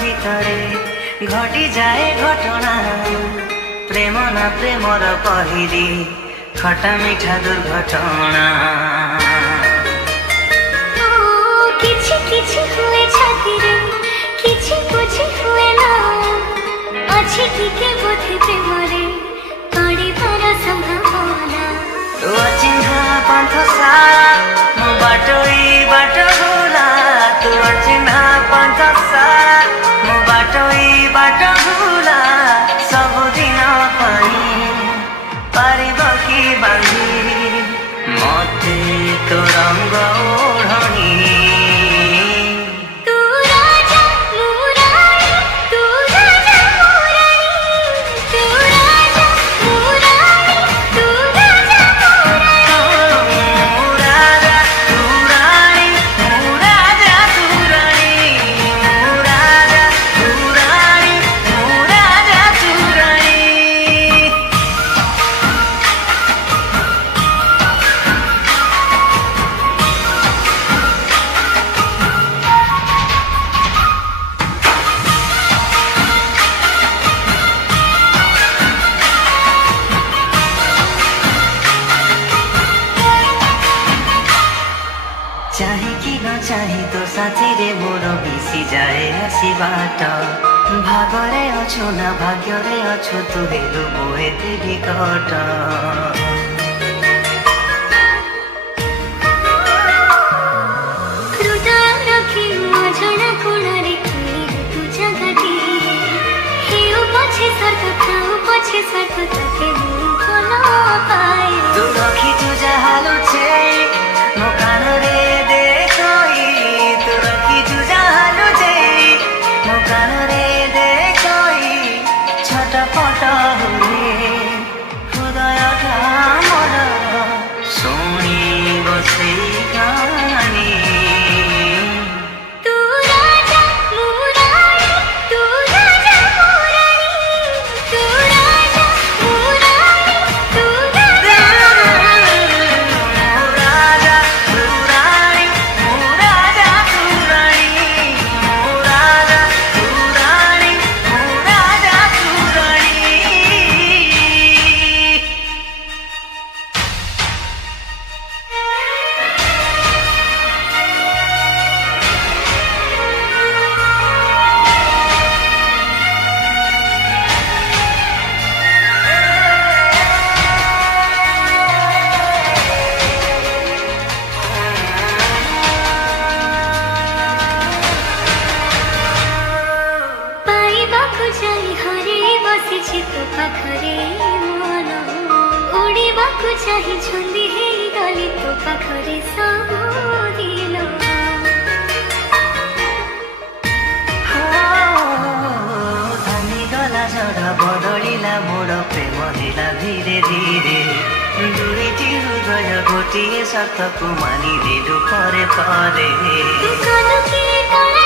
ভিতরে ঘটি যায় ঘটনা প্রেম না প্রেমর কহিলি খটা মিঠা দুর্ঘটনা କିଛି କିଛି ହୁଏ ଛାତିରେ କିଛି ବୁଝି ହୁଏ ନା ଅଛି ଟିକେ ବୋଧେ ପ୍ରେମରେ ପଡ଼ିବାର ସମ୍ଭାବନା ତୁ ଅଚିହ୍ନା ପନ୍ଥ ସାରା ମୋ ବାଟୋଇ ବାଟ ଭୁଲା ତୁ ଅଚିହ୍ନା ପନ୍ଥ ସାରା ମୋ ବାଟୋଇ ବାଟ ଭୁଲା ସବୁଦିନ ପାଇଁ ପାରିବ କି ବାନ୍ଧି ମତେ ତୋ ରଙ୍ଗ ଓଢ଼ଣୀ चाहे कि न चाहे तो साथी रे मोर मिसी जाए आसी बाट भागरे अछु ना भाग्यरे अछु तू हेलु मो एते निकट हृदय रखी अजଣା कोणरे तू जगती हेउ पछे सर्थ खाऊ पछे सर्थ तके मु कोन पाए तू रखी तू जहालु छे मो कान रे देखई तू रखी तू जहालु छे मो कान रे देखई छटपट हुए हृदय टा मोर शुणी बसे गानी तू राजा मुरारी तू राजा मुरारी तू राजा मुरारी तू राजा राजा तू रानी मो राजा तू रानी मो राजा तू रानी मो राजा तू रानी पाइबाकु जाई हरे बसिछि तो पाखरे मन उड़िबाकु चाहि झुंदी हे गली तो पाखरे सब दिन धानी गला झड़ बदलिला मोर प्रेम दिला धीरे धीरे दुईटी हृदय गोटिए सतकु मानिदेलु परे परे तू कनु के कला